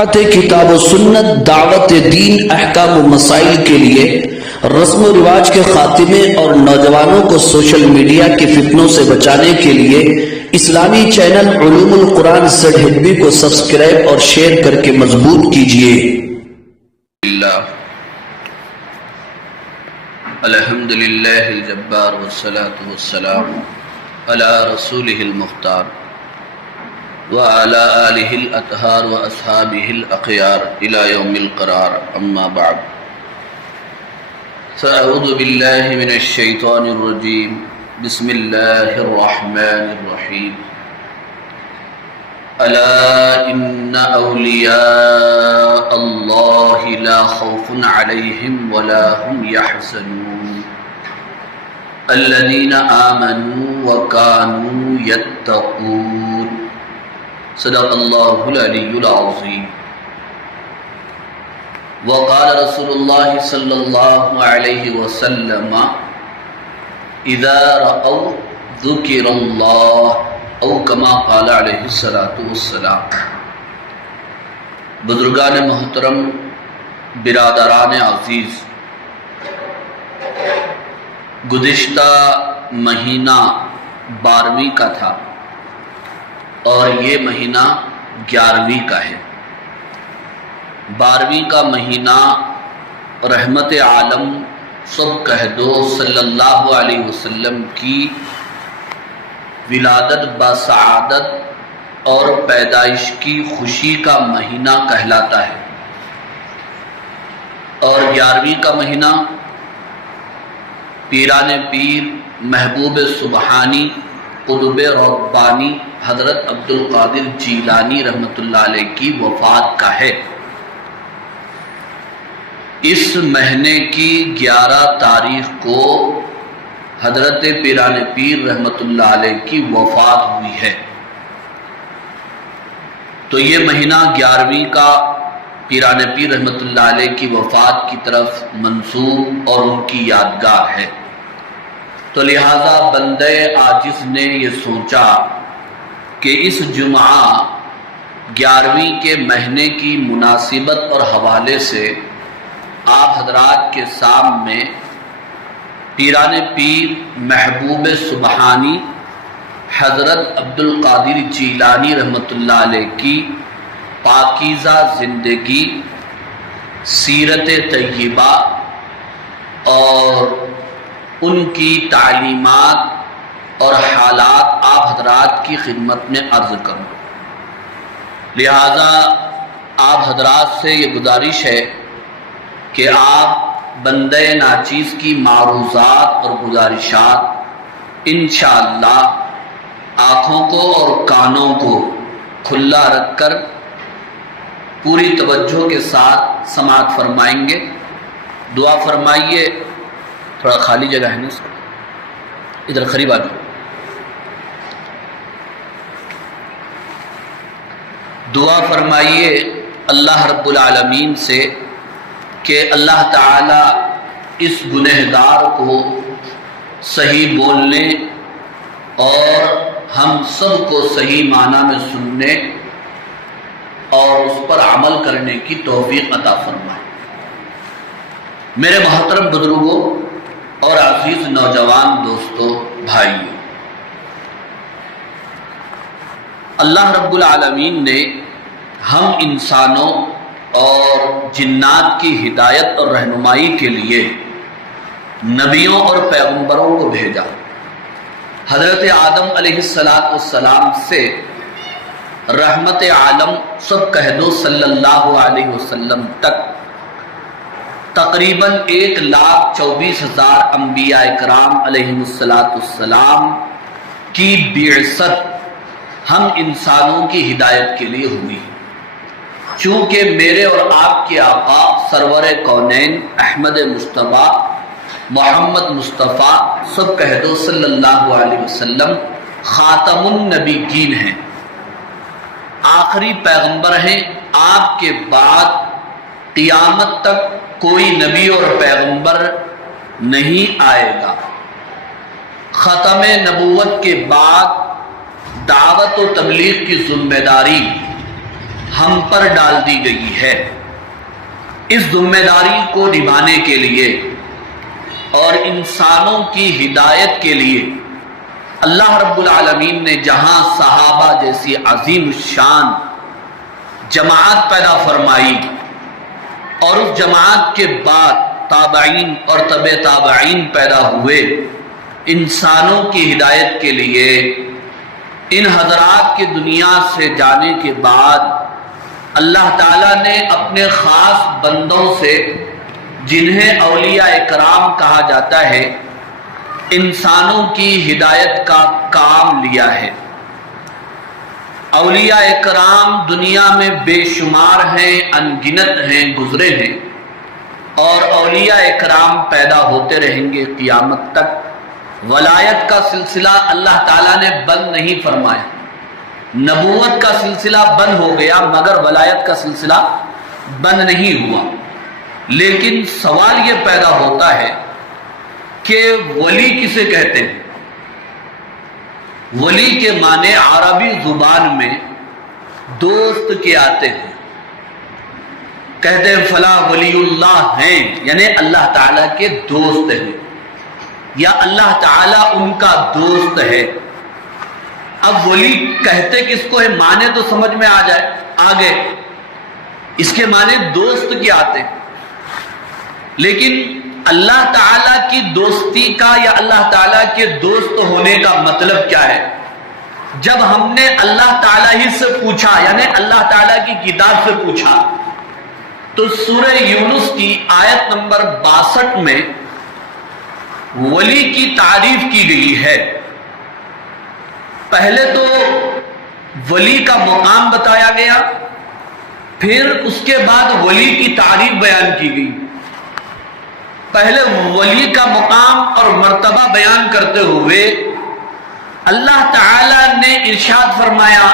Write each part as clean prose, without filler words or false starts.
کتاب و سنت، دعوت دین، احکام و مسائل کے لیے، رسم و رواج کے خاتمے اور نوجوانوں کو سوشل میڈیا کے فتنوں سے بچانے کے لیے اسلامی چینل علوم القرآن ZHB کو سبسکرائب اور شیئر کر کے مضبوط کیجیے۔ الحمدللہ الجبار والصلاة والسلام علی رسولہ المختار وعلى آلہ الاطہار واصحابہ الاخیار الی یوم القرار، اما بعد فاعوذ باللہ من الشیطان الرجیم، بسم اللہ الرحمن الرحیم۔ الا ان اولیاء اللہ لا خوف علیہم ولا هم يحزنون الذین آمنوا وكانوا يتقون، صدق اللہ العلی العظیم۔ وقال رسول اللہ صلی اللہ علیہ وسلم اذا رأوا ذکر اللہ، او کما قال علیہ السلام۔ بزرگان محترم، برادران عزیز، گزشتہ مہینہ 12ویں کا تھا اور یہ مہینہ 11ویں کا ہے۔ 12ویں کا مہینہ رحمت عالم سب کہہ دو صلی اللہ علیہ وسلم کی ولادت بسعادت اور پیدائش کی خوشی کا مہینہ کہلاتا ہے، اور 11ویں کا مہینہ پیران پیر محبوب سبحانی قطب ربانی حضرت عبدالقادر جیلانی رحمۃ اللہ علیہ کی وفات کا ہے۔ اس مہینے کی 11 تاریخ کو حضرت پیران پیر رحمۃ اللہ علیہ کی وفات ہوئی ہے، تو یہ مہینہ 11ویں کا پیران پیر رحمۃ اللہ علیہ کی وفات کی طرف منسوب اور ان کی یادگار ہے۔ تو لہٰذا بندے عاجز نے یہ سوچا کہ اس جمعہ 11ویں کے مہینے کی مناسبت اور حوالے سے آپ حضرات کے سامنے پیران پیر محبوب سبحانی حضرت عبدالقادر جیلانی رحمۃ اللہ علیہ کی پاکیزہ زندگی، سیرت طیبہ اور ان کی تعلیمات اور حالات آپ حضرات کی خدمت میں عرض کروں۔ لہذا آپ حضرات سے یہ گزارش ہے کہ آپ بندے ناچیز کی معروضات اور گزارشات انشاءاللہ آنکھوں کو اور کانوں کو کھلا رکھ کر پوری توجہ کے ساتھ سماعت فرمائیں گے۔ دعا فرمائیے، تھوڑا خالی جگہ ہے نا، اس کو ادھر قریب آ جاؤ۔ دعا فرمائیے اللہ رب العالمین سے کہ اللہ تعالی اس گنہگار کو صحیح بولنے اور ہم سب کو صحیح معنی میں سننے اور اس پر عمل کرنے کی توفیق عطا فرمائے۔ میرے محترم بزرگوں اور عزیز نوجوان دوستوں، بھائیوں، اللہ رب العالمین نے ہم انسانوں اور جنات کی ہدایت اور رہنمائی کے لیے نبیوں اور پیغمبروں کو بھیجا۔ حضرت آدم علیہ السلام سے رحمت عالم سب کہہ دو صلی اللہ علیہ وسلم تک تقریباً 1,24,000 انبیاء کرام علیہ السلام کی بعثت ہم انسانوں کی ہدایت کے لیے ہوئی۔ چونکہ میرے اور آپ کے آقا سرور کونین احمد مصطفیٰ محمد مصطفیٰ سب کہہ دو صلی اللہ علیہ وسلم خاتم النبیین ہیں، آخری پیغمبر ہیں۔ آپ کے بعد قیامت تک کوئی نبی اور پیغمبر نہیں آئے گا۔ ختم نبوت کے بعد دعوت و تبلیغ کی ذمہ داری ہم پر ڈال دی گئی ہے۔ اس ذمہ داری کو نبھانے کے لیے اور انسانوں کی ہدایت کے لیے اللہ رب العالمین نے جہاں صحابہ جیسی عظیم الشان جماعت پیدا فرمائی اور اس جماعت کے بعد تابعین اور تبع تابعین پیدا ہوئے انسانوں کی ہدایت کے لیے، ان حضرات کے دنیا سے جانے کے بعد اللہ تعالیٰ نے اپنے خاص بندوں سے، جنہیں اولیاء کرام کہا جاتا ہے، انسانوں کی ہدایت کا کام لیا ہے۔ اولیاء کرام دنیا میں بے شمار ہیں، انگنت ہیں، گزرے ہیں، اور اولیاء کرام پیدا ہوتے رہیں گے قیامت تک۔ ولایت کا سلسلہ اللہ تعالیٰ نے بند نہیں فرمایا، نبوت کا سلسلہ بند ہو گیا مگر ولایت کا سلسلہ بند نہیں ہوا۔ لیکن سوال یہ پیدا ہوتا ہے کہ ولی کسے کہتے ہیں؟ ولی کے معنی عربی زبان میں دوست کے آتے ہیں، کہتے ہیں فلاں ولی اللہ ہیں، یعنی اللہ تعالیٰ کے دوست ہیں، یا اللہ تعالیٰ ان کا دوست ہے۔ اب ولی کہتے کس کو ہے؟ معنی تو سمجھ میں آ جائے آگے، اس کے معنی دوست کے آتے ہیں، لیکن اللہ تعالیٰ کی دوستی کا یا اللہ تعالیٰ کے دوست ہونے کا مطلب کیا ہے؟ جب ہم نے اللہ تعالیٰ ہی سے پوچھا، یعنی اللہ تعالیٰ کی کتاب سے پوچھا، تو سورہ یونس کی آیت نمبر 62 میں ولی کی تعریف کی گئی ہے۔ پہلے تو ولی کا مقام بتایا گیا، پھر اس کے بعد ولی کی تعریف بیان کی گئی۔ پہلے ولی کا مقام اور مرتبہ بیان کرتے ہوئے اللہ تعالی نے ارشاد فرمایا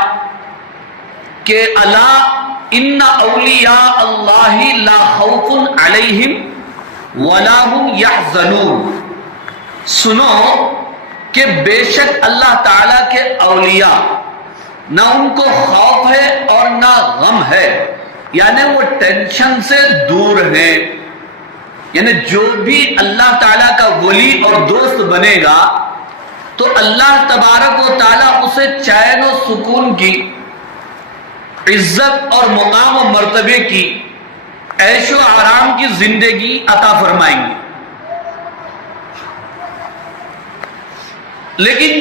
کہ الا ان اولیاء اللہ لا خوف علیہم ولا هم یحزنون، سنو کہ بے شک اللہ تعالیٰ کے اولیاء نہ ان کو خوف ہے اور نہ غم ہے، یعنی وہ ٹینشن سے دور ہیں، یعنی جو بھی اللہ تعالیٰ کا ولی اور دوست بنے گا تو اللہ تبارک و تعالیٰ اسے چین و سکون کی، عزت اور مقام و مرتبے کی، عیش و آرام کی زندگی عطا فرمائیں گے۔ لیکن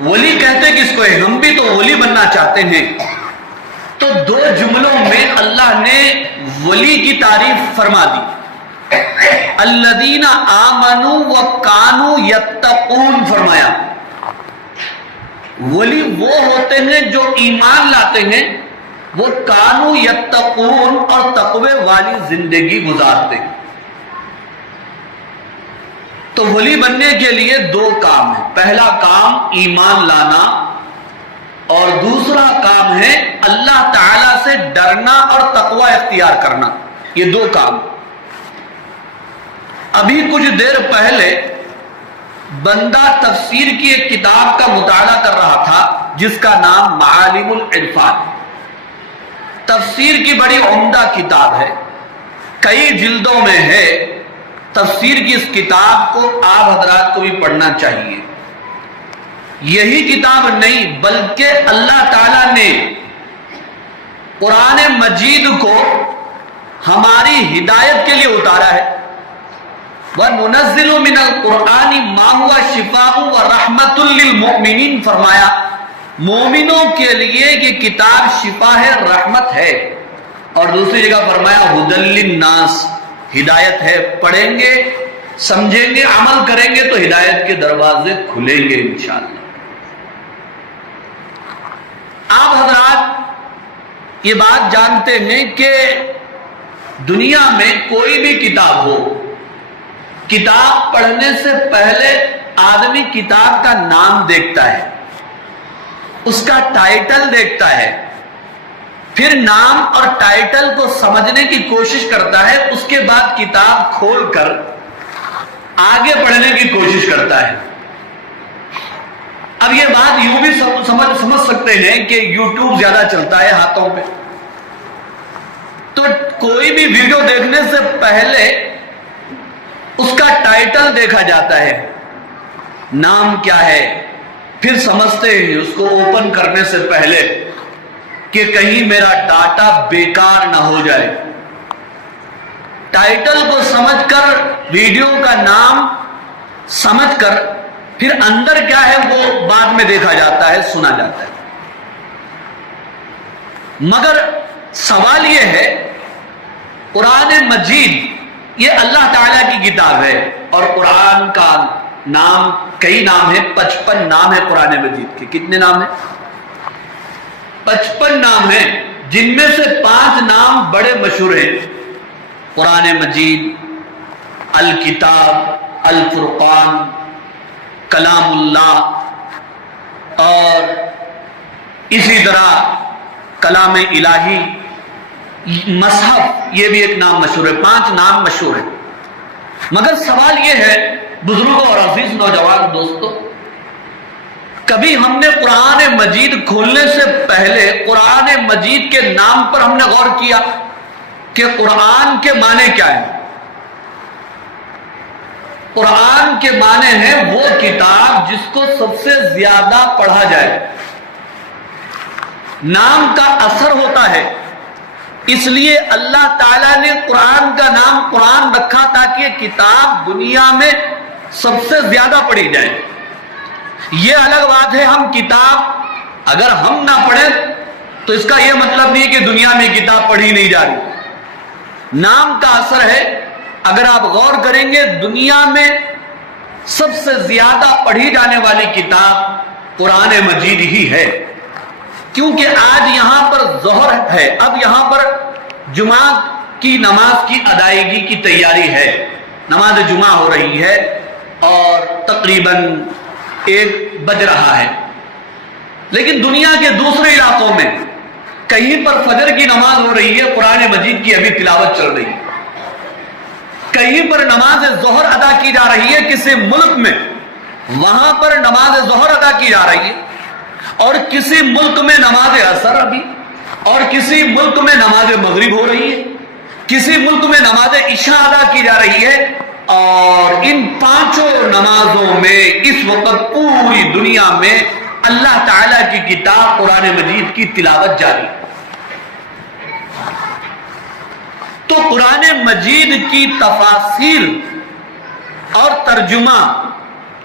ولی کہتے کس کو ہے؟ ہم بھی تو ولی بننا چاہتے ہیں۔ تو دو جملوں میں اللہ نے ولی کی تعریف فرما دی، الذین آمنوا وکانوا یتقون فرمایا۔ ولی وہ ہوتے ہیں جو ایمان لاتے ہیں، وہ کانوا یتقون اور تقوی والی زندگی گزارتے ہیں۔ تو ولی بننے کے لیے دو کام ہیں، پہلا کام ایمان لانا اور دوسرا کام ہے اللہ تعالی سے ڈرنا اور تقوی اختیار کرنا، یہ دو کام۔ ابھی کچھ دیر پہلے بندہ تفسیر کی ایک کتاب کا مطالعہ کر رہا تھا جس کا نام معالم العرفان، تفسیر کی بڑی عمدہ کتاب ہے، کئی جلدوں میں ہے۔ تفسیر کی اس کتاب کو آپ حضرات کو بھی پڑھنا چاہیے۔ یہی کتاب نہیں بلکہ اللہ تعالیٰ نے قرآن مجید کو ہماری ہدایت کے لیے اتارا ہے۔ وَنُنَزِّلُ مِنَ الْقُرْآنِ مَا هُوَ شِفَاءٌ وَرَحْمَةٌ لِّلْمُؤْمِنِينَ فرمایا مومنوں کے لیے یہ کتاب شفا ہے، رحمت ہے، اور دوسری جگہ فرمایا ہدی للناس، ہدایت ہے۔ پڑھیں گے، سمجھیں گے، عمل کریں گے تو ہدایت کے دروازے کھلیں گے انشاءاللہ۔ آپ حضرات یہ بات جانتے ہیں کہ دنیا میں کوئی بھی کتاب ہو، کتاب پڑھنے سے پہلے آدمی کتاب کا نام دیکھتا ہے، اس کا ٹائٹل دیکھتا ہے، پھر نام اور ٹائٹل کو سمجھنے کی کوشش کرتا ہے، اس کے بعد کتاب کھول کر آگے پڑھنے کی کوشش کرتا ہے۔ اب یہ بات یوں بھی سمجھ سکتے ہیں کہ یوٹیوب زیادہ چلتا ہے ہاتھوں پہ، تو کوئی بھی ویڈیو دیکھنے سے پہلے اس کا ٹائٹل دیکھا جاتا ہے، نام کیا ہے، پھر سمجھتے ہیں اس کو اوپن کرنے سے پہلے کہ کہیں میرا ڈاٹا بیکار نہ ہو جائے۔ ٹائٹل کو سمجھ کر، ویڈیو کا نام سمجھ کر، پھر اندر کیا ہے وہ بعد میں دیکھا جاتا ہے، سنا جاتا ہے۔ مگر سوال یہ ہے، قرآن مجید یہ اللہ تعالیٰ کی کتاب ہے، اور قرآن کا نام کئی نام ہے، 55 نام ہے قرآن مجید کے۔ کتنے نام ہیں؟ 55 نام ہیں، جن میں سے 5 نام بڑے مشہور ہیں: قرآن مجید، الکتاب، الفرقان، کلام اللہ، اور اسی طرح کلام الہی، مصحف، یہ بھی ایک نام مشہور ہے۔ 5 نام مشہور ہیں۔ مگر سوال یہ ہے بزرگوں اور عزیز نوجوان دوستو، کبھی ہم نے قرآن مجید کھولنے سے پہلے قرآن مجید کے نام پر ہم نے غور کیا کہ قرآن کے معنی کیا ہیں؟ قرآن کے معنی ہے وہ کتاب جس کو سب سے زیادہ پڑھا جائے۔ نام کا اثر ہوتا ہے، اس لیے اللہ تعالیٰ نے قرآن کا نام قرآن رکھا تاکہ یہ کتاب دنیا میں سب سے زیادہ پڑھی جائے۔ یہ الگ بات ہے ہم کتاب اگر ہم نہ پڑھیں تو اس کا یہ مطلب نہیں کہ دنیا میں کتاب پڑھی نہیں جا رہی۔ نام کا اثر ہے۔ اگر آپ غور کریں گے دنیا میں سب سے زیادہ پڑھی جانے والی کتاب قرآن مجید ہی ہے، کیونکہ آج یہاں پر ظہر ہے، اب یہاں پر جمعہ کی نماز کی ادائیگی کی تیاری ہے، نماز جمعہ ہو رہی ہے اور تقریباً 1 بج رہا ہے، لیکن دنیا کے دوسرے علاقوں میں کہیں پر فجر کی نماز ہو رہی ہے، قرآن مجید کی ابھی تلاوت چل رہی ہے۔ کہیں پر نماز ظہر ادا کی جا رہی ہے، کسی ملک میں وہاں پر نماز ظہر ادا کی جا رہی ہے، اور کسی ملک میں نماز عصر ابھی، اور کسی ملک میں نماز مغرب ہو رہی ہے، کسی ملک میں نماز عشاء ادا کی جا رہی ہے، اور ان 5 نمازوں میں اس وقت پوری دنیا میں اللہ تعالیٰ کی کتاب قرآن مجید کی تلاوت جاری ہے۔ تو قرآن مجید کی تفاسیر اور ترجمہ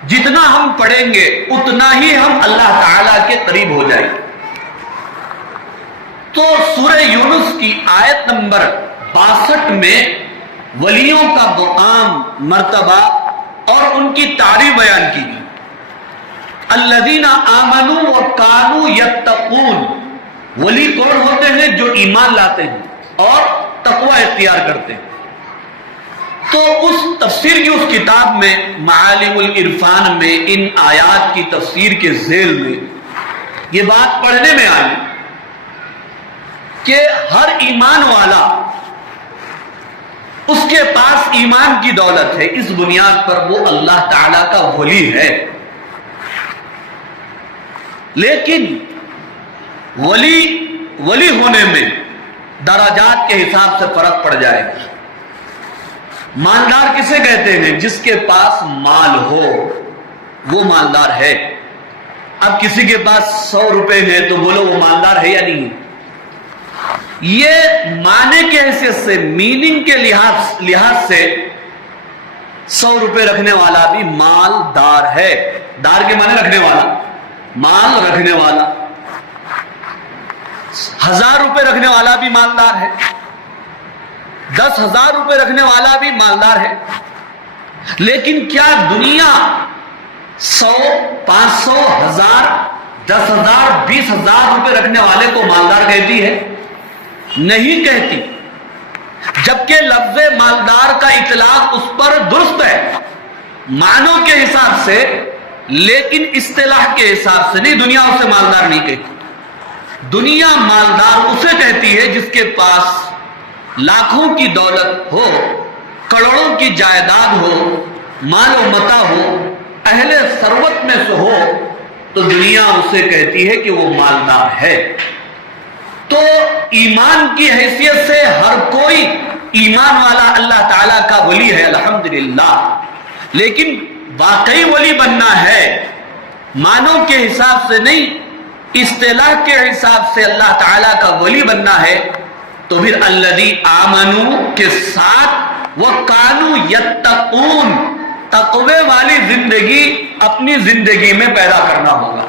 جتنا ہم پڑھیں گے اتنا ہی ہم اللہ تعالیٰ کے قریب ہو جائیں گے۔ تو سورہ یونس کی آیت نمبر 62 میں ولیوں کا مقام، مرتبہ اور ان کی تعریف بیان کی گئی۔ الذین آمنوا وکانوا یتقون، ولی کون ہوتے ہیں؟ جو ایمان لاتے ہیں اور تقوی اختیار کرتے ہیں۔ تو اس تفسیر کی اس کتاب میں معالم العرفان میں ان آیات کی تفسیر کے ذیل میں یہ بات پڑھنے میں آئی کہ ہر ایمان والا، اس کے پاس ایمان کی دولت ہے، اس بنیاد پر وہ اللہ تعالی کا ولی ہے۔ لیکن ولی ہونے میں درجات کے حساب سے فرق پڑ جائے گا۔ مالدار کسے کہتے ہیں؟ جس کے پاس مال ہو وہ مالدار ہے۔ اب کسی کے پاس 100 روپے ہے تو بولو وہ مالدار ہے یا نہیں؟ یہ معنی کے حیثیت سے، میننگ کے لحاظ سے 100 روپے رکھنے والا بھی مالدار ہے۔ دار کے معنی رکھنے والا، مال رکھنے والا۔ 1000 روپے رکھنے والا بھی مالدار ہے، 10,000 روپے رکھنے والا بھی مالدار ہے۔ لیکن کیا دنیا 100، 500، 1000، 10,000، 20,000 روپے رکھنے والے کو مالدار کہتی ہے؟ نہیں کہتی۔ جبکہ لفظ مالدار کا اطلاق اس پر درست ہے معنوں کے حساب سے، لیکن اصطلاح کے حساب سے نہیں۔ دنیا اسے مالدار نہیں کہتی۔ دنیا مالدار اسے کہتی ہے جس کے پاس لاکھوں کی دولت ہو، کروڑوں کی جائیداد ہو، مال و متاع ہو، اہل ثروت میں سے ہو، تو دنیا اسے کہتی ہے کہ وہ مالدار ہے۔ تو ایمان کی حیثیت سے ہر کوئی ایمان والا اللہ تعالیٰ کا ولی ہے الحمدللہ، لیکن واقعی ولی بننا ہے معنوں کے حساب سے نہیں، اصطلاح کے حساب سے اللہ تعالیٰ کا ولی بننا ہے تو پھر الذی آمنو کے ساتھ وکانوا یتقون، تقوی والی زندگی اپنی زندگی میں پیدا کرنا ہوگا۔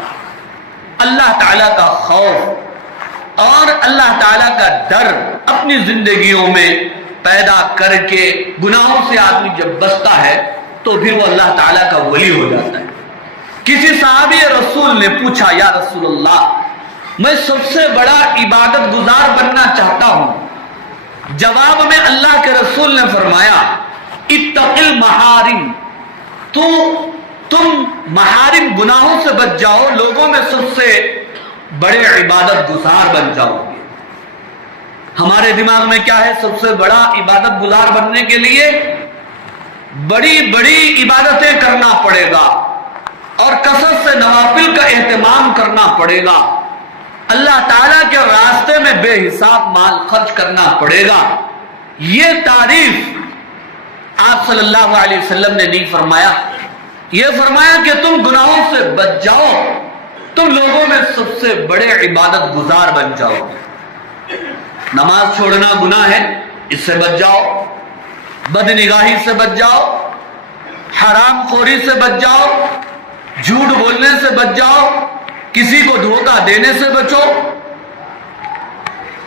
اللہ تعالیٰ کا خوف اور اللہ تعالیٰ کا ڈر اپنی زندگیوں میں پیدا کر کے گناہوں سے آدمی جب بچتا ہے تو پھر وہ اللہ تعالیٰ کا ولی ہو جاتا ہے۔ کسی صحابی رسول نے پوچھا یا رسول اللہ میں سب سے بڑا عبادت گزار بننا چاہتا ہوں، جواب میں اللہ کے رسول نے فرمایا اتق المحارم، تم محارم گناہوں سے بچ جاؤ، لوگوں میں سب سے بڑے عبادت گزار بن جاؤ گے۔ ہمارے دماغ میں کیا ہے؟ سب سے بڑا عبادت گزار بننے کے لیے بڑی بڑی عبادتیں کرنا پڑے گا اور کثرت سے نوافل کا اہتمام کرنا پڑے گا، اللہ تعالیٰ کے راستے میں بے حساب مال خرچ کرنا پڑے گا۔ یہ تعریف آپ صلی اللہ علیہ وسلم نے نہیں فرمایا، یہ فرمایا کہ تم گناہوں سے بچ جاؤ، تم لوگوں میں سب سے بڑے عبادت گزار بن جاؤ۔ نماز چھوڑنا گناہ ہے، اس سے بچ جاؤ، بد نگاہی سے بچ جاؤ، حرام خوری سے بچ جاؤ، جھوٹ بولنے سے بچ جاؤ، کسی کو دھوکہ دینے سے بچو،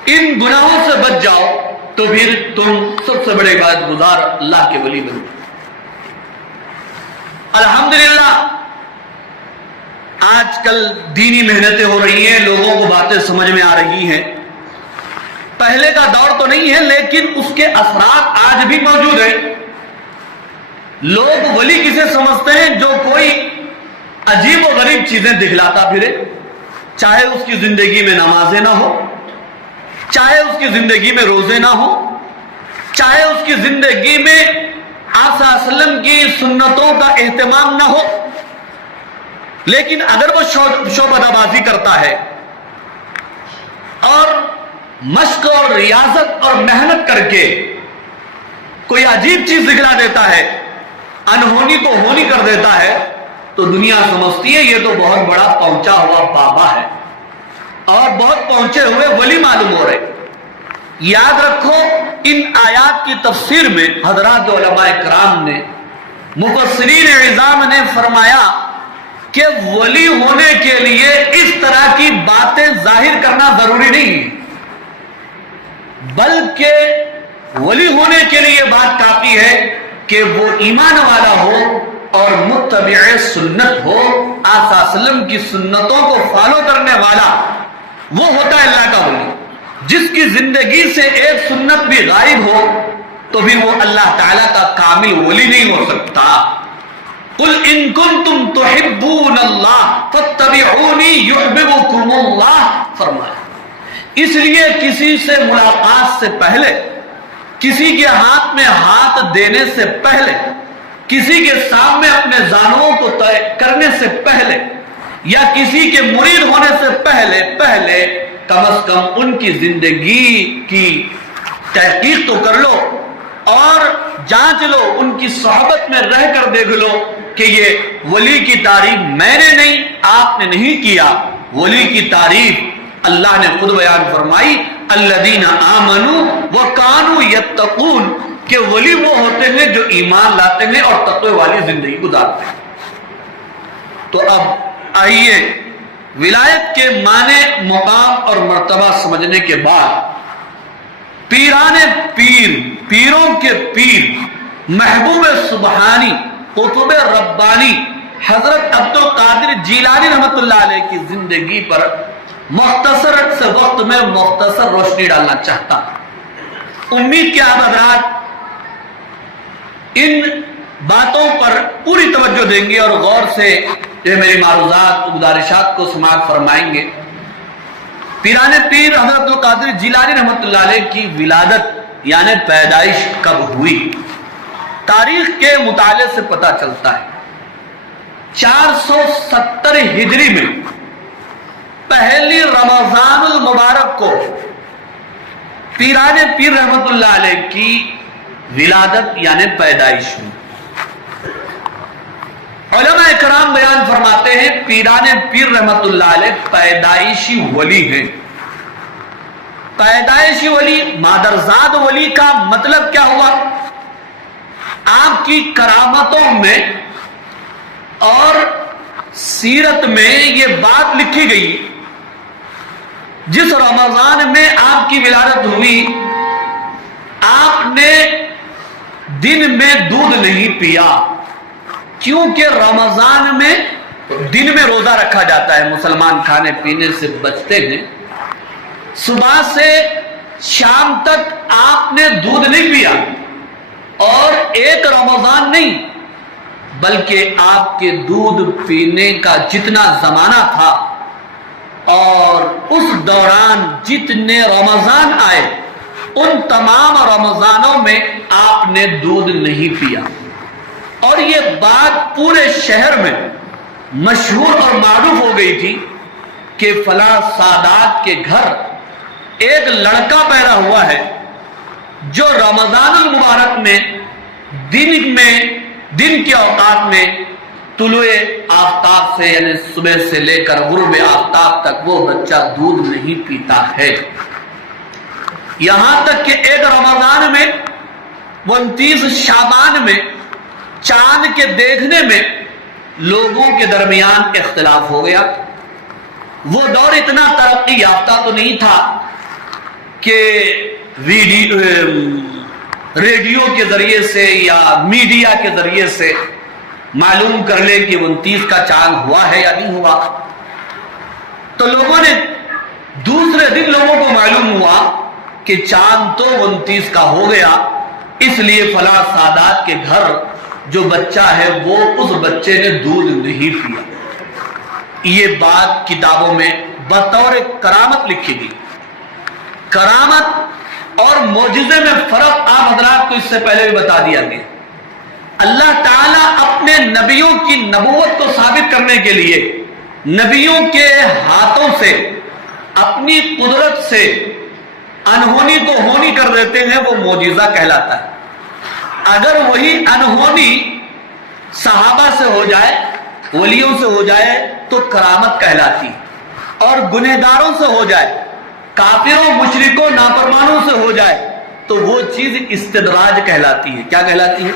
ان گناہوں سے بچ جاؤ تو پھر تم سب سے بڑے عبادت گزار اللہ کے ولی بنو۔ الحمدللہ آج کل دینی محنتیں ہو رہی ہیں، لوگوں کو باتیں سمجھ میں آ رہی ہیں، پہلے کا دور تو نہیں ہے لیکن اس کے اثرات آج بھی موجود ہیں۔ لوگ ولی کسے سمجھتے ہیں؟ جو کوئی عجیب و غریب چیزیں دکھلاتا پھرے، چاہے اس کی زندگی میں نمازیں نہ ہو، چاہے اس کی زندگی میں روزے نہ ہو، چاہے اس کی زندگی میں آپ صلی اللہ علیہ وسلم کی سنتوں کا اہتمام نہ ہو، لیکن اگر وہ شعبدہ بازی کرتا ہے اور مشق اور ریاضت اور محنت کر کے کوئی عجیب چیز دکھلا دیتا ہے، انہونی کو ہونی کر دیتا ہے، تو دنیا سمجھتی ہے یہ تو بہت بڑا پہنچا ہوا بابا ہے اور بہت پہنچے ہوئے ولی معلوم ہو رہے۔ یاد رکھو ان آیات کی تفسیر میں حضرات علماء کرام نے، مفسرین عظام نے فرمایا کہ ولی ہونے کے لیے اس طرح کی باتیں ظاہر کرنا ضروری نہیں، بلکہ ولی ہونے کے لیے بات کافی ہے کہ وہ ایمان والا ہو اور متبع سنت ہو، آپ صلی اللہ علیہ وسلم کی سنتوں کو فالو کرنے والا، وہ ہوتا ہے اللہ کا ولی۔ جس کی زندگی سے ایک سنت بھی غائب ہو تو بھی وہ اللہ تعالیٰ کا کامل ولی نہیں ہو سکتا۔ قل ان کنتم تحبون اللہ فاتبعونی یحببکم اللہ، فرمایا۔ اس لیے کسی سے ملاقات سے پہلے، کسی کے ہاتھ میں ہاتھ دینے سے پہلے، کسی کے سامنے اپنے زانوں کو طے کرنے سے پہلے یا کسی کے مرید ہونے سے پہلے کم از کم ان کی زندگی کی تحقیق تو کر لو اور جانچ لو، ان کی صحبت میں رہ کر دیکھ لو کہ یہ ولی کی تعریف میں نے نہیں، آپ نے نہیں کیا، ولی کی تعریف اللہ نے خود بیان فرمائی الذین آمنوا وکانوا یتقون، کہ ولی وہ ہوتے ہیں جو ایمان لاتے ہیں اور تقوی والی زندگی گزارتے ہیں۔ تو اب آئیے ولایت کے معنی، مقام اور مرتبہ سمجھنے کے بعد پیران پیر، پیروں کے پیر، محبوب سبحانی، قطب ربانی حضرت عبد القادر جیلانی رحمۃ اللہ علیہ کی زندگی پر مختصر سے وقت میں مختصر روشنی ڈالنا چاہتا ہوں۔ امید کہ آپ حضرات ان باتوں پر پوری توجہ دیں گے اور غور سے یہ میری معروضات گزارشات کو سماعت فرمائیں گے۔ پیران پیر حضرت عبد القادر جیلانی رحمۃ اللہ علیہ کی ولادت یعنی پیدائش کب ہوئی، تاریخ کے مطالعے سے پتہ چلتا ہے 470 ہجری میں پہلی رمضان المبارک کو پیران پیر رحمت اللہ علیہ کی ولادت یعنی پیدائش ہوئی۔ علماء کرام بیان فرماتے ہیں پیران پیر رحمت اللہ علیہ پیدائشی ولی ہیں۔ پیدائشی ولی، مادرزاد ولی کا مطلب کیا ہوا؟ آپ کی کرامتوں میں اور سیرت میں یہ بات لکھی گئی، جس رمضان میں آپ کی ولادت ہوئی آپ نے دن میں دودھ نہیں پیا، کیونکہ رمضان میں دن میں روزہ رکھا جاتا ہے، مسلمان کھانے پینے سے بچتے ہیں۔ صبح سے شام تک آپ نے دودھ نہیں پیا، اور ایک رمضان نہیں بلکہ آپ کے دودھ پینے کا جتنا زمانہ تھا اور اس دوران جتنے رمضان آئے ان تمام رمضانوں میں آپ نے دودھ نہیں پیا، اور یہ بات پورے شہر میں مشہور اور معروف ہو گئی تھی کہ فلاں سادات کے گھر ایک لڑکا پیدا ہوا ہے جو رمضان المبارک میں دن کے اوقات میں طلوع آفتاب سے یعنی صبح سے لے کر غروب آفتاب تک وہ بچہ دودھ نہیں پیتا ہے، یہاں تک کہ ایک رمضان میں 29 شعبان میں چاند کے دیکھنے میں لوگوں کے درمیان اختلاف ہو گیا۔ وہ دور اتنا ترقی یافتہ تو نہیں تھا کہ ریڈیو کے ذریعے سے یا میڈیا کے ذریعے سے معلوم کر لے کہ 29 کا چاند ہوا ہے یا نہیں ہوا، تو لوگوں نے دوسرے دن لوگوں کو معلوم ہوا کہ چاند تو 29 کا ہو گیا، اس لیے فلاں سادات کے گھر جو بچہ ہے وہ اس بچے نے دودھ نہیں پیا۔ یہ بات کتابوں میں بطور کرامت لکھی گئی۔ کرامت اور معجزے میں فرق آپ حضرات کو اس سے پہلے بھی بتا دیا گیا۔ اللہ تعالیٰ اپنے نبیوں کی نبوت کو ثابت کرنے کے لیے نبیوں کے ہاتھوں سے اپنی قدرت سے انہونی کو ہونی کر دیتے ہیں، وہ معجزہ کہلاتا ہے۔ اگر وہی انہونی صحابہ سے ہو جائے، ولیوں سے ہو جائے تو کرامت کہلاتی، اور گنہگاروں سے ہو جائے، کافروں مشرکوں نافرمانوں سے ہو جائے تو وہ چیز استدراج کہلاتی ہے۔ کیا کہلاتی ہے؟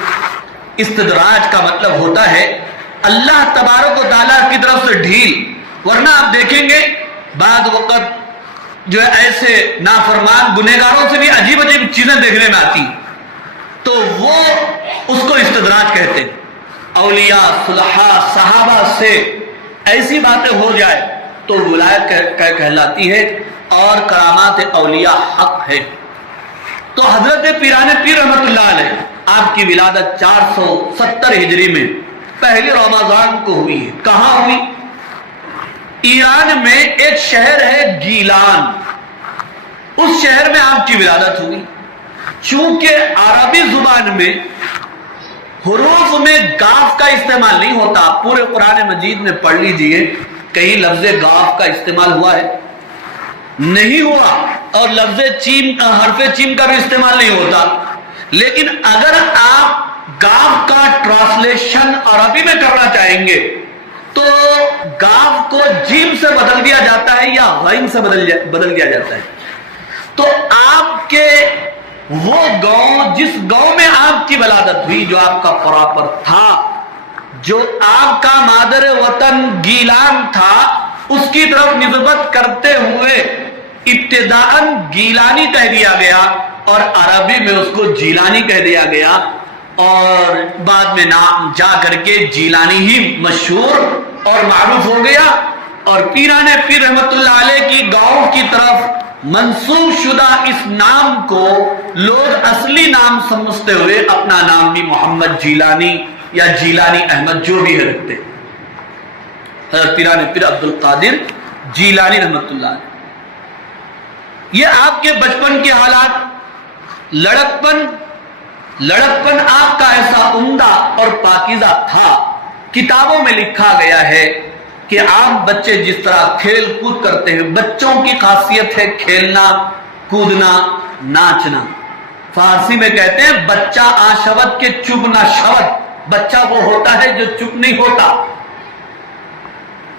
استدراج کا مطلب ہوتا ہے اللہ تبارک و تعالیٰ کی طرف سے ڈھیل۔ ورنہ آپ دیکھیں گے بعض وقت جو ہے ایسے نافرمان گنہگاروں سے بھی عجیب عجیب چیزیں دیکھنے میں آتی ہیں، تو وہ اس کو استدراج کہتے ہیں۔ اولیاء صلحاء صحابہ سے ایسی باتیں ہو جائے تو ولایت کہلاتی ہے، اور کرامات اولیاء حق ہے۔ تو حضرت پیران پیر رحمت اللہ علیہ آپ کی ولادت 470 ہجری میں پہلی رمضان کو ہوئی ہے۔ کہاں ہوئی؟ ایران میں ایک شہر ہے گیلان، اس شہر میں آپ کی ولادت ہوئی۔ چونکہ عربی زبان میں حروف میں گاف کا استعمال نہیں ہوتا، پورے قرآن مجید میں پڑھ لیجئے کہیں لفظ گاف کا استعمال ہوا ہے؟ نہیں ہوا، اور لفظ چیم حرف چیم کا بھی استعمال نہیں ہوتا۔ لیکن اگر آپ گاف کا ٹرانسلیشن عربی میں کرنا چاہیں گے تو گاف کو جیم سے بدل دیا جاتا ہے یا غین سے بدل دیا جاتا ہے۔ تو آپ کے وہ گاؤں، جس گاؤں میں آپ کی ولادت ہوئی، جو آپ کا پراپر تھا، جو آپ کا مادر وطن گیلان تھا، اس کی طرف نسبت کرتے ہوئے ابتداءً گیلانی کہہ دیا گیا، اور عربی میں اس کو جیلانی کہہ دیا گیا، اور بعد میں نام جا کر کے جیلانی ہی مشہور اور معروف ہو گیا۔ اور پیران پیر رحمت اللہ علیہ کی گاؤں کی طرف منسوب شدہ اس نام کو لوگ اصلی نام سمجھتے ہوئے اپنا نام بھی محمد جیلانی یا جیلانی احمد جو بھی ہے رکھتے۔ حضرت پیران پیر عبد القادر جیلانی رحمت اللہ علیہ، یہ آپ کے بچپن کے حالات، لڑکپن آپ کا ایسا عمدہ اور پاکیزہ تھا، کتابوں میں لکھا گیا ہے کہ عام بچے جس طرح کھیل کود کرتے ہیں، بچوں کی خاصیت ہے کھیلنا، کودنا، ناچنا. فارسی میں کہتے ہیں بچہ آشوت کے چپ نہ شوت. بچہ وہ ہوتا ہے جو چپ نہیں ہوتا.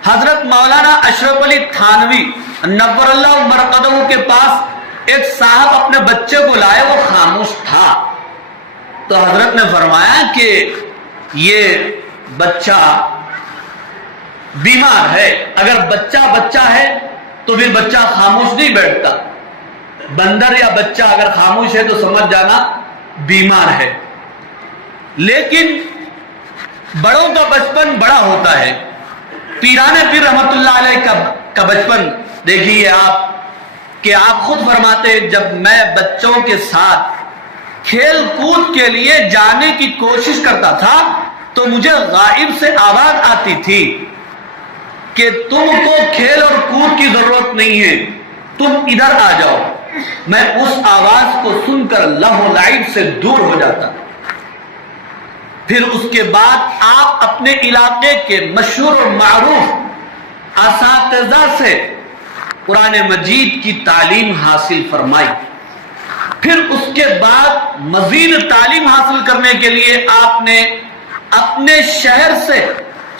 حضرت مولانا اشرف علی تھانوی نور اللہ مرقدہ کے پاس ایک صاحب اپنے بچے کو لائے، وہ خاموش تھا. تو حضرت نے فرمایا کہ یہ بچہ بیمار ہے. اگر بچہ ہے تو پھر بچہ خاموش نہیں بیٹھتا. بندر یا بچہ اگر خاموش ہے تو سمجھ جانا بیمار ہے. لیکن بڑوں کا بچپن بڑا ہوتا ہے. پیران پیر رحمت اللہ علیہ کا بچپن دیکھیے آپ کہ آپ خود فرماتے جب میں بچوں کے ساتھ کھیل کود کے لیے جانے کی کوشش کرتا تھا تو مجھے غائب سے آواز آتی تھی کہ تم کو کھیل اور کود کی ضرورت نہیں ہے، تم ادھر آ جاؤ. میں اس آواز کو سن کر لہو لعب سے دور ہو جاتا. پھر اس کے بعد آپ اپنے علاقے کے مشہور و معروف اساتذہ سے قرآن مجید کی تعلیم حاصل فرمائی. پھر اس کے بعد مزید تعلیم حاصل کرنے کے لیے آپ نے اپنے شہر سے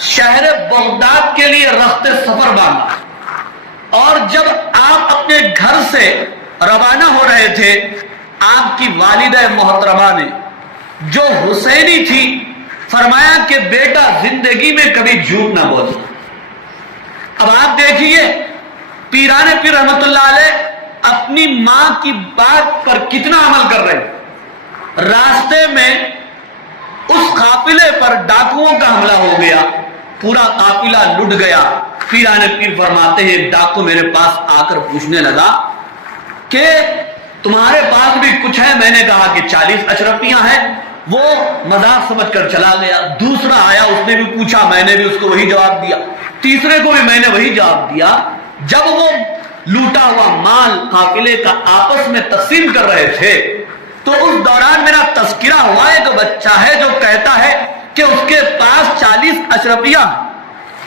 شہر بغداد کے لیے رخت سفر باندھا. اور جب آپ اپنے گھر سے روانہ ہو رہے تھے، آپ کی والدہ محترمہ نے جو حسینی تھی فرمایا کہ بیٹا زندگی میں کبھی جھوٹ نہ بولنا. اب آپ دیکھیے پیران پیر رحمت اللہ علیہ اپنی ماں کی بات پر کتنا عمل کر رہے ہیں. راستے میں اس قافلے پر ڈاکوؤں کا حملہ ہو گیا، پورا قافلہ لٹ گیا. پیران پیر فرماتے ہیں ڈاکو میرے پاس آ کر پوچھنے لگا کہ تمہارے پاس بھی کچھ ہے؟ میں نے کہا کہ 40 اشرفیاں ہیں. وہ مذاق سمجھ کر چلا گیا. دوسرا آیا، اس نے بھی پوچھا، میں نے بھی اس کو وہی جواب دیا. تیسرے کو بھی میں نے وہی جواب دیا. جب وہ لوٹا ہوا مال قافلے کا آپس میں تقسیم کر رہے تھے تو اس دوران میرا تذکرہ ہوا ایک بچہ ہے جو کہتا ہے کہ اس کے پاس 40 اشرفیاں.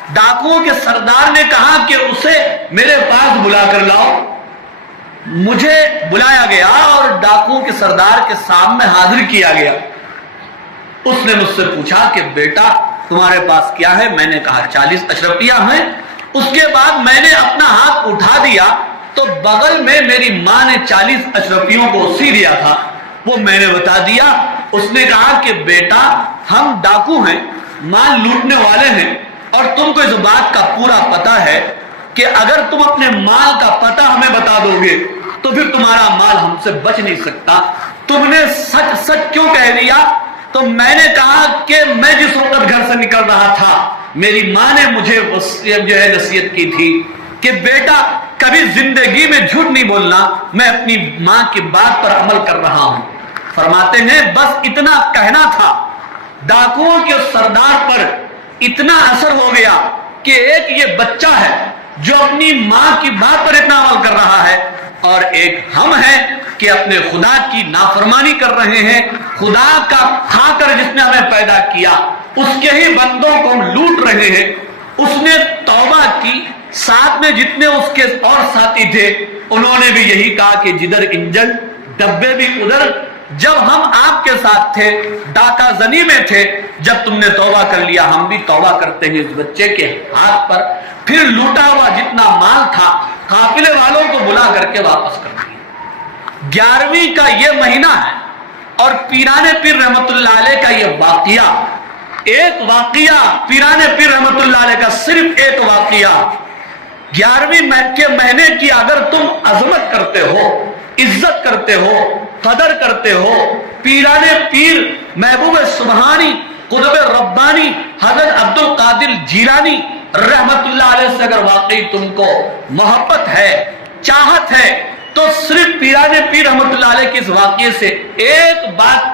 ڈاکوؤں کے سردار نے کہا کہ اسے میرے پاس بلا کر لاؤ. مجھے بلایا گیا اور ڈاکوؤں کے سردار کے سامنے حاضر کیا گیا. اس نے مجھ سے پوچھا کہ بیٹا تمہارے پاس کیا ہے؟ میں نے کہا 40 اشرفیاں ہیں. اس کے بعد میں نے اپنا ہاتھ اٹھا دیا تو بغل میں میری ماں نے 40 اشرفیوں کو سی دیا تھا، وہ میں نے بتا دیا. اس نے کہا کہ بیٹا ہم ڈاکو ہیں، مال لوٹنے والے ہیں، اور تم کو اس بات کا پورا پتا ہے کہ اگر تم اپنے مال کا پتہ ہمیں بتا دو گے تو پھر تمہارا مال ہم سے بچ نہیں سکتا. تم نے سچ سچ کیوں کہہ دیا؟ تو میں نے کہا کہ میں جس وقت گھر سے نکل رہا تھا میری ماں نے مجھے جو ہے نصیحت کی تھی کہ بیٹا کبھی زندگی میں جھوٹ نہیں بولنا. میں اپنی ماں کی بات پر عمل کر رہا ہوں. فرماتے ہیں بس اتنا کہنا تھا. ڈاکوؤں کے سردار پر اتنا اثر ہو گیا کہ ایک یہ بچہ ہے جو اپنی ماں کی بات پر اتنا عمل کر رہا ہے، اور ایک ہم ہیں کہ اپنے خدا کی نافرمانی کر رہے ہیں. خدا کا کھا کر جس نے ہمیں پیدا کیا اس کے ہی بندوں کو ہم لوٹ رہے ہیں. اس نے توبہ کی، ساتھ میں جتنے اس کے اور ساتھی تھے انہوں نے بھی یہی کہا کہ جدھر انجن ڈبے بھی ادھر. جب ہم آپ کے ساتھ تھے، ڈاکہ زنی میں تھے، جب تم نے توبہ کر لیا ہم بھی توبہ کرتے ہیں اس بچے کے ہاتھ پر. پھر لوٹا ہوا جتنا مال تھا قافلے والوں کو بلا کر کے واپس کر دیا. 11ویں کا یہ مہینہ ہے اور پیران پیر رحمت اللہ علیہ کا یہ واقعہ، ایک واقعہ پیران پیر رحمت اللہ علیہ کا صرف ایک واقعہ. 11ویں کے مہینے کی اگر تم عظمت کرتے ہو، عزت کرتے ہو، قدر کرتے ہو، پیران پیر محبوب سبحانی قطب ربانی حضرت عبد القادر جیلانی رحمت اللہ علیہ سے اگر واقعی تم کو محبت ہے، چاہت ہے، تو صرف پیران پیر رحمت اللہ علیہ کے اس واقعے سے ایک بات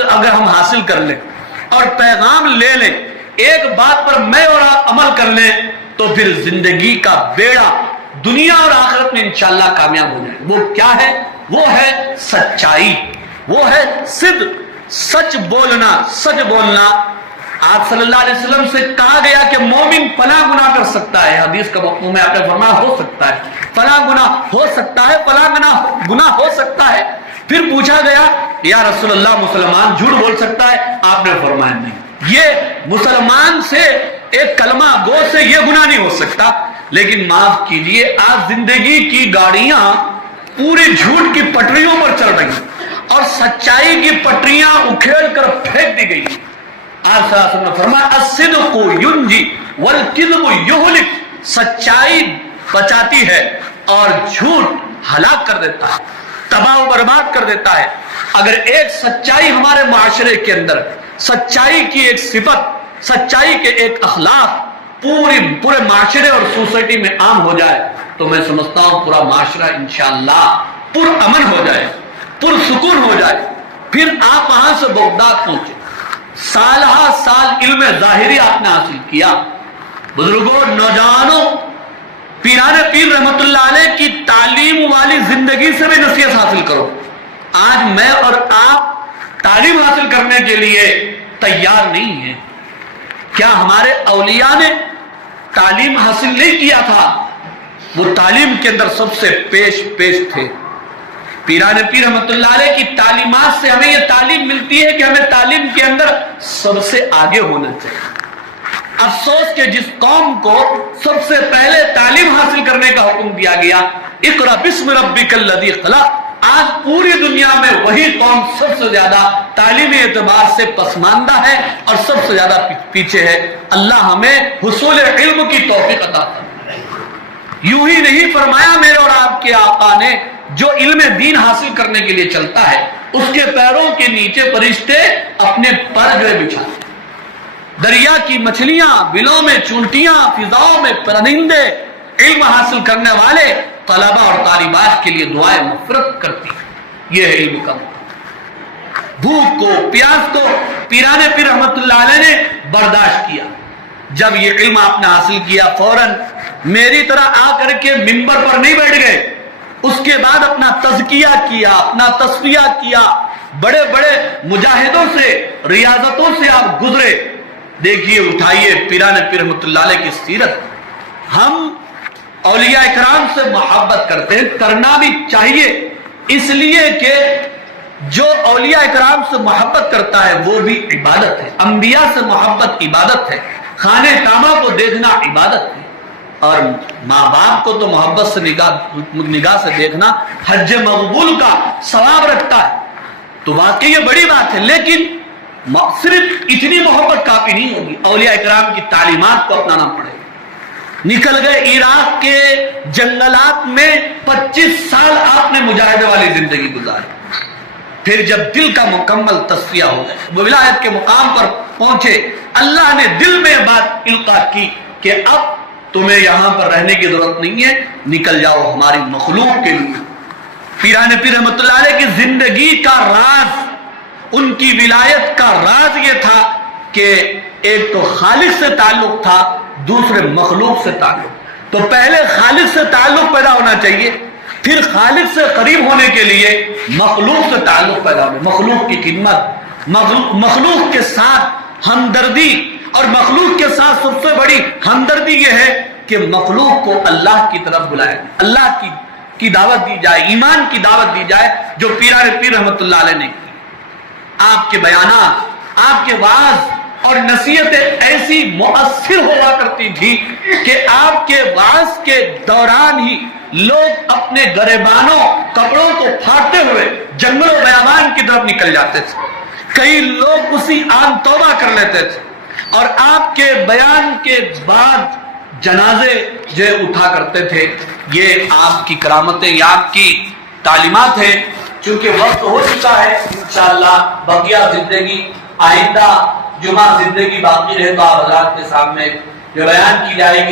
اگر ہم حاصل کر لیں اور پیغام لے لیں، ایک بات پر میں اور آپ عمل کر لیں تو پھر زندگی کا بیڑا دنیا اور آخرت میں انشاءاللہ کامیاب ہو جائے. وہ کیا ہے؟ وہ ہے سچائی، وہ ہے صدق، سچ بولنا. آپ صلی اللہ علیہ وسلم سے کہا گیا کہ مومن فلاں گناہ کر سکتا ہے، حدیث کا مفہوم ہے، آپ نے فرمایا ہو سکتا ہے، فلاں گناہ ہو سکتا ہے، فلاں گناہ ہو سکتا ہے۔ پھر پوچھا گیا یا رسول اللہ مسلمان جھوٹ بول سکتا ہے؟ آپ نے فرمایا نہیں، یہ مسلمان سے ایک کلمہ گو سے یہ گناہ نہیں ہو سکتا۔ لیکن معاف کیجئے، آج زندگی کی گاڑیاں پوری جھوٹ کی پٹریوں پر چل رہی ہیں اور سچائی کی پٹریاں اکھیڑ کر پھینک دی گئی۔ آپ صلی اللہ علیہ وسلم نے فرمایا الصدق ینجی والکذب یہلک، سچائی بچاتی ہے اور جھوٹ ہلاک کر دیتا ہے، تباہ و برباد کر دیتا ہے۔ اگر ایک سچائی ہمارے معاشرے کے اندر، سچائی کی ایک صفت، سچائی کے ایک اخلاق پورے معاشرے اور سوسائٹی میں عام ہو جائے تو میں سمجھتا ہوں پورا معاشرہ انشاءاللہ پرامن ہو جائے، پرسکون ہو جائے۔ پھر آپ وہاں سے بغداد پہنچے، سالہ سال علم ظاہری آپ نے حاصل کیا۔ بزرگوں، نوجوانوں، پیران پیر رحمت اللہ علیہ کی تعلیم والی زندگی سے بھی نصیحت حاصل کرو۔ آج میں اور آپ تعلیم حاصل کرنے کے لیے تیار نہیں ہیں۔ کیا ہمارے اولیاء نے تعلیم حاصل نہیں کیا تھا؟ وہ تعلیم کے اندر سب سے پیش تھے۔ پیران پیر رحمت اللہ علیہ کی تعلیمات سے ہمیں یہ تعلیم ملتی ہے کہ ہمیں تعلیم کے اندر سب سے آگے ہونا چاہیے۔ افسوس کہ جس قوم کو سب سے پہلے تعلیم حاصل کرنے کا حکم دیا گیا، اقرأ بسم ربک الذی خلق، آج پوری دنیا میں وہی قوم سب سے زیادہ تعلیمی اعتبار سے پسماندہ ہے اور سب سے زیادہ پیچھے ہے۔ اللہ ہمیں حصول علم کی توفیق عطا فرمائے۔ یوں ہی نہیں فرمایا میرے اور آپ کے آقا نے، جو علم دین حاصل کرنے کے لیے چلتا ہے اس کے پیروں کے نیچے فرشتے اپنے پر جو بچھاتے، دریا کی مچھلیاں، بلوں میں چونٹیاں، فضاؤں میں پرندے، علم حاصل کرنے والے طلبہ اور طالبات کے لیے دعائیں مغفرت کرتی ہیں۔ یہ ہے علم کا بھوک کو، پیاس کو پیران پیر رحمت اللہ علیہ نے برداشت کیا۔ جب یہ علم آپ نے حاصل کیا، فوراً میری طرح آ کر کے ممبر پر نہیں بیٹھ گئے، اس کے بعد اپنا تزکیہ کیا، اپنا تصفیہ کیا، بڑے بڑے مجاہدوں سے، ریاضتوں سے آپ گزرے۔ دیکھیے، اٹھائیے پیران پیر رحمت اللہ علیہ کی سیرت۔ ہم اولیاء کرام سے محبت کرتے ہیں، کرنا بھی چاہیے، اس لیے کہ جو اولیاء کرام سے محبت کرتا ہے وہ بھی عبادت ہے۔ انبیاء سے محبت عبادت ہے، خانہ کعبہ کو دیکھنا عبادت ہے، اور ماں باپ کو تو محبت سے نگاہ سے دیکھنا حج مقبول کا ثواب رکھتا ہے۔ تو واقعی یہ بڑی بات ہے، لیکن صرف اتنی محبت کافی نہیں ہوگی، اولیاء کرام کی تعلیمات کو اپنانا پڑے گا۔ نکل گئے عراق کے جنگلات میں، 25 سال آپ نے مجاہدے والی زندگی گزاری۔ پھر جب دل کا مکمل تصفیہ ہو گیا، وہ ولایت کے مقام پر پہنچے، اللہ نے دل میں بات القا کی کہ اب تمہیں یہاں پر رہنے کی ضرورت نہیں ہے، نکل جاؤ ہماری مخلوق کے لیے۔ پیران پیر رحمت اللہ علیہ کی زندگی کا راز، ان کی ولایت کا راز یہ تھا کہ ایک تو خالق سے تعلق تھا، دوسرے مخلوق سے تعلق۔ تو پہلے خالق سے تعلق پیدا ہونا چاہیے، پھر خالق سے قریب ہونے کے لیے مخلوق سے تعلق پیدا ہونا، مخلوق کی خدمت، مخلوق کے ساتھ ہمدردی، اور مخلوق کے ساتھ سب سے بڑی ہمدردی یہ ہے کہ مخلوق کو اللہ کی طرف بلائے، اللہ کی دعوت دی جائے، ایمان کی دعوت دی جائے، جو پیران پیر رحمت اللہ علیہ نے کی۔ آپ کے بیانات، آپ کے وعظ اور نصیحتیں ایسی مؤثر ہوا کرتی تھی کہ آپ کے وعظ کے دوران ہی لوگ اپنے گریبانوں، کپڑوں کو پھاڑتے ہوئے جنگل و بیابان کی طرف نکل جاتے تھے۔ کئی لوگ اسی آن توبہ کر لیتے تھے، اور آپ کے بیان کے بعد جنازے جو اٹھا کرتے تھے۔ یہ آپ کی کرامتیں، یہ آپ کی تعلیمات ہیں۔ چونکہ وقت ہو چکا ہے، انشاءاللہ بقیہ زندگی، آئندہ جمعہ زندگی باقی رہے تو آپ حضرات کے سامنے جو بیان کی جائے گی